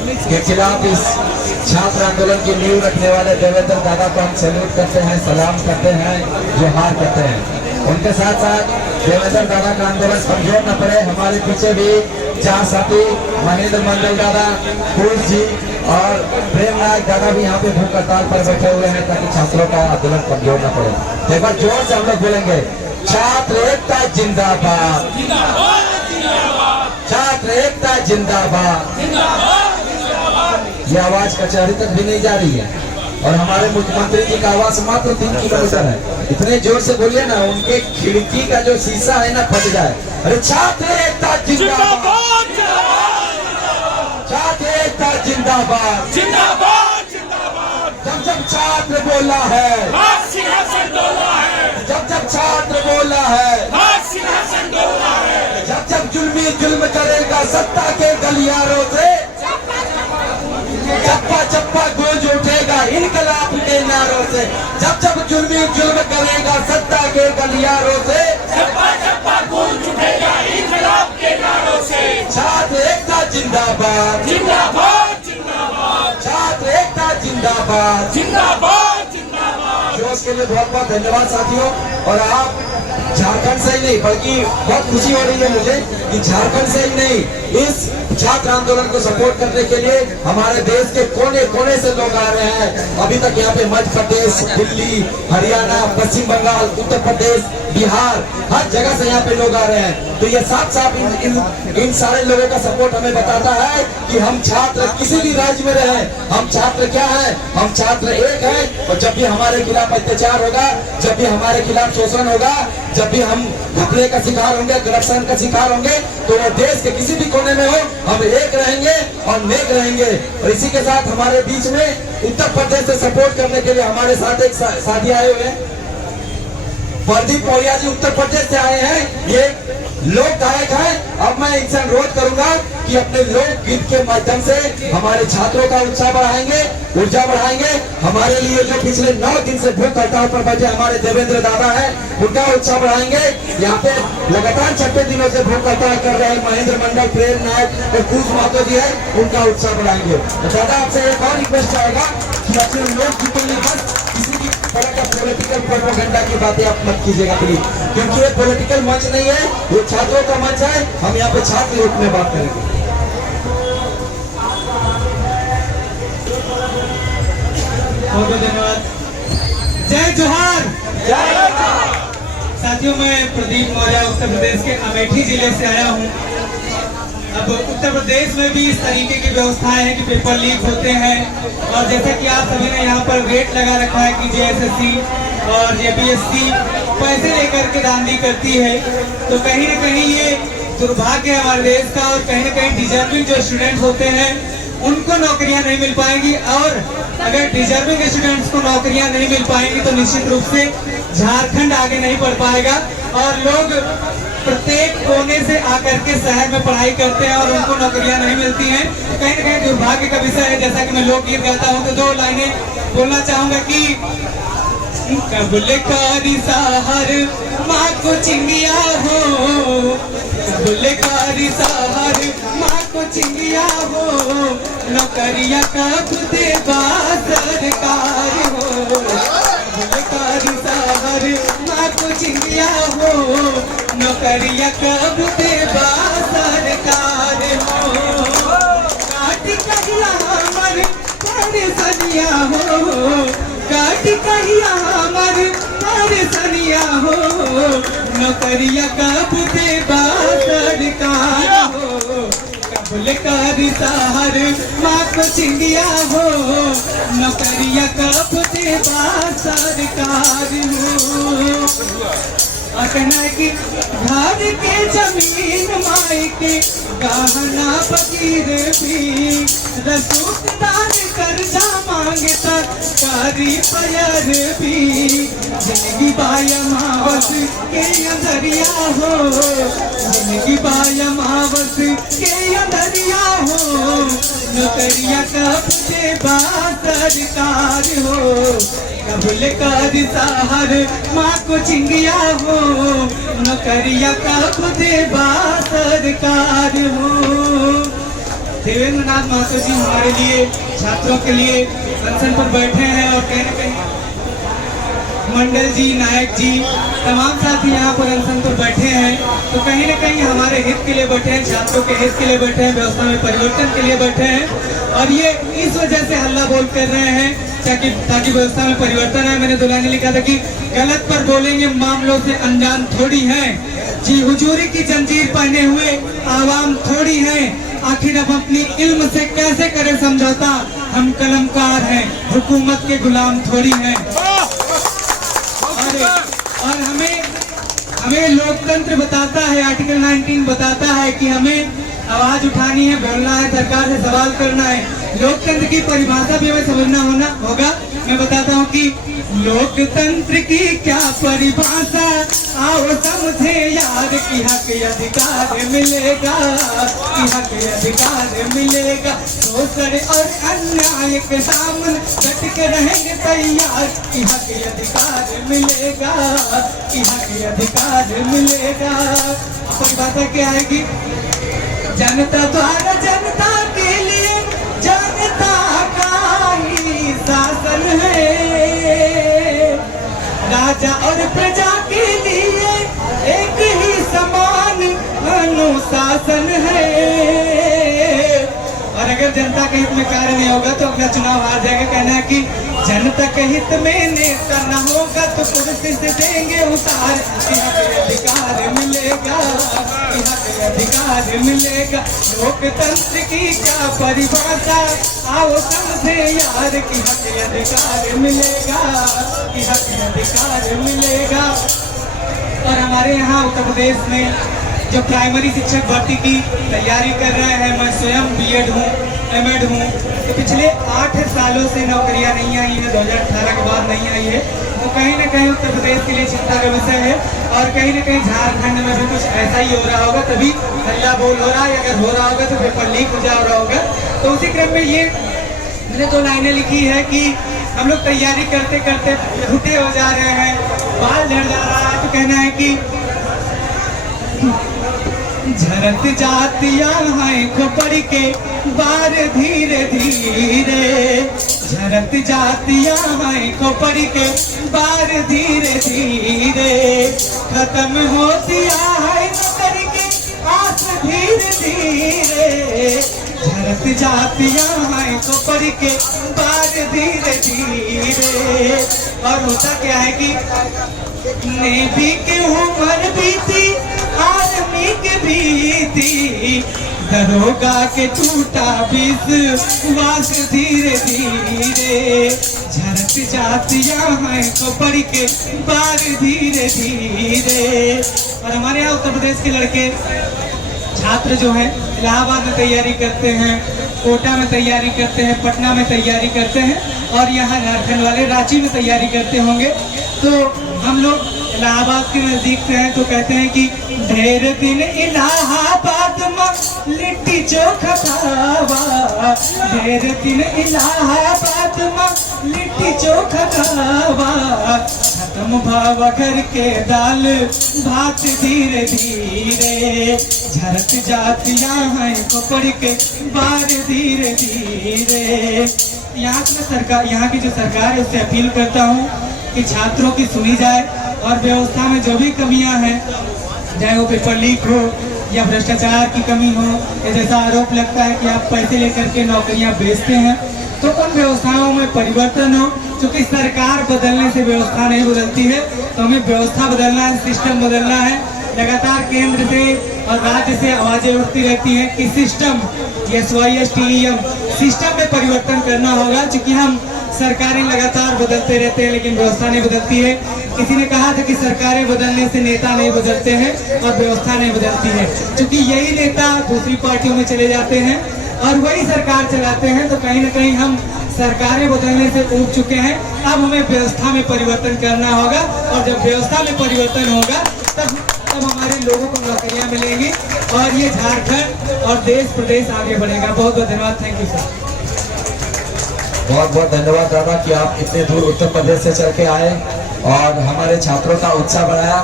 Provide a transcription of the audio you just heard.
के खिलाफ इस छात्र आंदोलन की नींव रखने वाले देवेंद्र दादा को हम सैल्यूट करते हैं, सलाम करते हैं, जोहार करते हैं। उनके साथ साथ देवेंद्र दादा का आंदोलन कमजोर न पड़े, हमारे पीछे भी चार साथी महेंद्र मंडल दादा, फूल जी और प्रेम नायक दादा भी यहाँ पे भूख हड़ताल पर बैठे हुए हैं ताकि छात्रों का आंदोलन कमजोर न पड़े। एक बार जोर से हम लोग बोलेंगे, छात्र एकता जिंदाबाद, छात्र एकता जिंदाबाद। ये आवाज कचहरी तक भी नहीं जा रही है और हमारे मुख्यमंत्री जी का आवाज मात्र 3 किलोमीटर है। इतने जोर से बोलिए ना, उनके खिड़की का जो शीशा है ना फट जाए। अरे छात्र एकता जिंदाबाद, छात्र एकता जिंदाबाद, जब जब छात्र बोला है, जब जब छात्र बोला है, जब जब जुल्मी जुल्म करेगा सत्ता के गलियारों से, चप्पा चप्पा गूंज उठेगा इनकलाब के नारों से। जब जब जुल्मी जुल्म करेगा सत्ता के गलियारों से, चप्पा चप्पा गूंज उठेगा इनकलाब के नारों से। छात्र एकता जिंदाबाद, जिंदाबाद जिंदाबाद, छात्र एकता जिंदाबाद, जिंदाबाद जिंदाबाद। जोश के लिए बहुत बहुत धन्यवाद साथियों। और आप झारखंड से ही नहीं बल्कि बहुत खुशी हो रही है मुझे कि झारखंड से ही नहीं, इस छात्र आंदोलन को सपोर्ट करने के लिए हमारे देश के कोने कोने से लोग आ रहे हैं। अभी तक यहाँ पे मध्य प्रदेश, दिल्ली, हरियाणा, पश्चिम बंगाल, उत्तर प्रदेश, बिहार, हर जगह से यहाँ पे लोग आ रहे हैं। तो ये साफ साफ इन सारे लोगों का सपोर्ट हमें बताता है कि हम छात्र किसी भी राज्य में रहे, हम छात्र क्या है, हम छात्र एक हैं। और जब भी हमारे खिलाफ अत्याचार होगा, जब भी हमारे खिलाफ शोषण होगा, जब भी हम घपले का शिकार होंगे, करप्शन का शिकार होंगे, तो वो देश के किसी भी कोने में हो, हम एक रहेंगे और नेक रहेंगे। और इसी के साथ हमारे बीच में उत्तर प्रदेश से सपोर्ट करने के लिए हमारे साथ एक साथी आए हुए हैं, प्रदीप मौर्य जी उत्तर प्रदेश से आए हैं। ये लोक गायक है। अब मैं इनसे अनुरोध करूंगा कि अपने लोक गीत के माध्यम से हमारे छात्रों का उत्साह बढ़ाएंगे, ऊर्जा बढ़ाएंगे। हमारे लिए जो पिछले 9 दिन से भूख हड़ताल पर बैठे हमारे देवेंद्र दादा है, उनका उत्साह बढ़ाएंगे। यहाँ पे लगातार 6 दिनों से भूख हड़ताल कर रहे हैं महेंद्र मंडल, प्रेम नायक और कुश महतो जी है, उनका उत्साह बढ़ाएंगे। तो दादा आपसे एक और रिक्वेस्ट आएगा कि अपने लोक गीतों में बस किसी भी तरह का पॉलिटिकल प्रोपेगेंडा की बातें आप मत कीजिएगा प्लीज, क्योंकि ये पॉलिटिकल मंच नहीं है, ये छात्रों का मंच है। हम यहाँ पे छात्र रूप में बात करेंगे। बहुत बहुत धन्यवाद। जय जोहार। साथियों, मैं प्रदीप मौर्य उत्तर प्रदेश के अमेठी जिले से आया हूँ। अब उत्तर प्रदेश में भी इस तरीके की व्यवस्थाएं हैं कि पेपर लीक होते हैं और जैसा कि आप सभी ने यहाँ पर रेट लगा रखा है कि JSSC और JPSC पैसे लेकर के धांधली करती है, तो कहीं न कहीं ये दुर्भाग्य है हमारे देश का। और कहीं न कहीं डिजर्विंग जो स्टूडेंट होते हैं उनको नौकरियां नहीं मिल पाएंगी, और अगर डिजर्विंग स्टूडेंट्स को नौकरियां नहीं मिल पाएंगी तो निश्चित रूप से झारखंड आगे नहीं बढ़ पाएगा। और लोग प्रत्येक कोने से आकर के शहर में पढ़ाई करते हैं और उनको नौकरियां नहीं मिलती हैं। कहीं न कहीं दुर्भाग्य का विषय है। जैसा कि मैं लोकगीत गाता हूँ तो 2 लाइनें बोलना चाहूंगा कि कबूल कारी सहार माँ को चिंगिया हो, कबूल कारी सहार माँ को चिंगिया हो, नौकरिया कब देवा सरकार हो, कबूल कारी सहार माँ को चिंगिया हो, नौकरिया कब देवा सरकार हो। काट कहिया हमर परेशानिया हो, काट कहिया हमर परेशानिया हो, नौकरिया कब देवा सरकार हो, कबूल कर सहार माँ को चिंगिया हो, नौकरिया कब देवा सरकार हो। कहना कि घर के जमीन माई के गहना फकीर भी, रसूखदार कर्जा मांगता कारी प्यार भी, जिंदगी बाया मावस के अंदरिया हो, जिंदगी बाया मावस के अंदरिया हो, नौकरिया कब देवा सरकार हो, कबूल कर सहार माँ को चिंगिया हो, नौकरिया कब देवा सरकार हो। देवेंद्र नाथ महतो जी हमारे लिए, छात्रों के लिए अनशन पर बैठे हैं और कहीं न कहीं मंडल जी, नायक जी, तमाम साथी यहाँ पर अनशन पर बैठे हैं। तो कहीं न कहीं हमारे हित के लिए बैठे हैं, छात्रों के हित के लिए बैठे हैं, व्यवस्था में परिवर्तन के लिए बैठे हैं और ये इस वजह से हल्ला बोल कर रहे हैं ताकि व्यवस्था में परिवर्तन है। मैंने दुलाने लिखा था कि गलत पर बोलेंगे मामलों से अनजान थोड़ी है जी, हुजूरी की जंजीर पहने हुए आवाम थोड़ी है, आखिर अब अपनी इल्म से कैसे करें समझौता, हम कलमकार हैं, हुकूमत के गुलाम थोड़ी हैं। और हमें लोकतंत्र बताता है, आर्टिकल 19 बताता है कि हमें आवाज उठानी है, बोलना है, सरकार से सवाल करना है। लोकतंत्र की परिभाषा भी हमें समझना होगा। मैं बताता हूँ कि लोकतंत्र की क्या परिभाषा, आओ समझे यार कि हक अधिकार मिलेगा, कि हक अधिकार मिलेगा, शोषण और अन्याय के सामने डट के रहेंगे तैयार, कि हक अधिकार मिलेगा, कि हक अधिकार मिलेगा। परिभाषा क्या है कि जनता द्वारा जनता के लिए जनता का ही शासन है, राजा और प्रजा के लिए एक ही समान अनुशासन है। और अगर जनता के हित में कार्य नहीं होगा तो अगला चुनाव हार जाएगा। कहना है कि जनता के हित में नेता न होगा तो कुर्सी से देंगे उतार, यहाँ पे अधिकार मिलेगा, यहाँ पे अधिकार मिलेगा। लोकतंत्र की क्या परिभाषा, आओ समझे यार कि हक अधिकार मिलेगा, कि हक अधिकार मिलेगा। और हमारे यहाँ उत्तर प्रदेश में जो प्राइमरी शिक्षक भर्ती की तैयारी कर रहे हैं, मैं स्वयं बीएड हूँ, एमएड हूँ, तो पिछले 8 सालों से नौकरियाँ नहीं आई है, 2018 के बाद नहीं आई है। तो कहीं ना कहीं उत्तर प्रदेश के लिए चिंता का विषय है और कहीं ना कहीं झारखंड में भी कुछ ऐसा ही हो रहा होगा, तभी हल्ला बोल हो रहा है। अगर हो रहा होगा तो पेपर लीक हो जा रहा होगा। तो उसी क्रम में ये मैंने 2 लाइनें लिखी है कि हम लोग तैयारी करते करते भूटे हो जा रहे हैं, बाल झड़ जा रहा है। तो कहना है कि झरत जातियां हैं खोपड़ के बार धीरे धीरे, झरत जातियां हैं खोपड़ के बार धीरे धीरे, खत्म होतिया है नौकरी के आस धीरे धीरे, झरत जातियां हैं खोपड़ के बार धीरे धीरे। और होता क्या है कि नेवी की उम्र बीती, आर्मी की बीती, दरोगा के टूटा विश्वास धीरे धीरे, झरत जातियां हैं खोपड़ के बार धीरे धीरे। और हमारे यहाँ उत्तर प्रदेश के लड़के छात्र जो हैं इलाहाबाद में तैयारी करते हैं, कोटा में तैयारी करते हैं, पटना में तैयारी करते हैं और यहाँ झारखंड वाले रांची में तैयारी करते होंगे। तो हम लोग इलाहाबाद के नजदीक से हैं तो कहते हैं कि ढेर दिन इलाहाबाद में लिट्टी चोखा खावा, ढेर दिन इलाहाबाद में लिट्टी चोखा खावा, खत्म भावा घर के दाल भात धीरे धीरे, झरत जातियां हैं खोपड़ के बार धीरे धीरे। यहाँ की सरकार, यहाँ की जो सरकार है उससे अपील करता हूँ कि छात्रों की सुनी जाए और व्यवस्था में जो भी कमियां हैं, चाहे वो पेपर लीक हो या भ्रष्टाचार की कमी हो, या जैसा आरोप लगता है कि आप पैसे लेकर के नौकरियां बेचते हैं, तो उन व्यवस्थाओं में परिवर्तन हो। क्योंकि सरकार बदलने से व्यवस्था नहीं बदलती है, तो हमें व्यवस्था बदलना है, सिस्टम बदलना है। लगातार केंद्र से और राज्य से आवाजें उठती रहती हैं कि सिस्टम, SYSTEM, सिस्टम में परिवर्तन करना होगा। चूंकि हम सरकारें लगातार बदलते रहते हैं लेकिन व्यवस्था नहीं बदलती है। किसी ने कहा था कि सरकारें बदलने से नेता नहीं बदलते हैं और व्यवस्था नहीं बदलती है। क्योंकि यही नेता दूसरी पार्टियों में चले जाते हैं और वही सरकार चलाते हैं, तो कहीं ना कहीं हम सरकारें बदलने से ऊब चुके हैं। अब हमें व्यवस्था में परिवर्तन करना होगा और जब व्यवस्था में परिवर्तन होगा तब हमारे लोगों को नौकरियां मिलेंगी और ये झारखंड और देश प्रदेश आगे बढ़ेगा। बहुत बहुत धन्यवाद। Thank you sir. बहुत बहुत धन्यवाद दादा कि आप इतने दूर उत्तर प्रदेश से चल के आए और हमारे छात्रों का उत्साह बढ़ाया।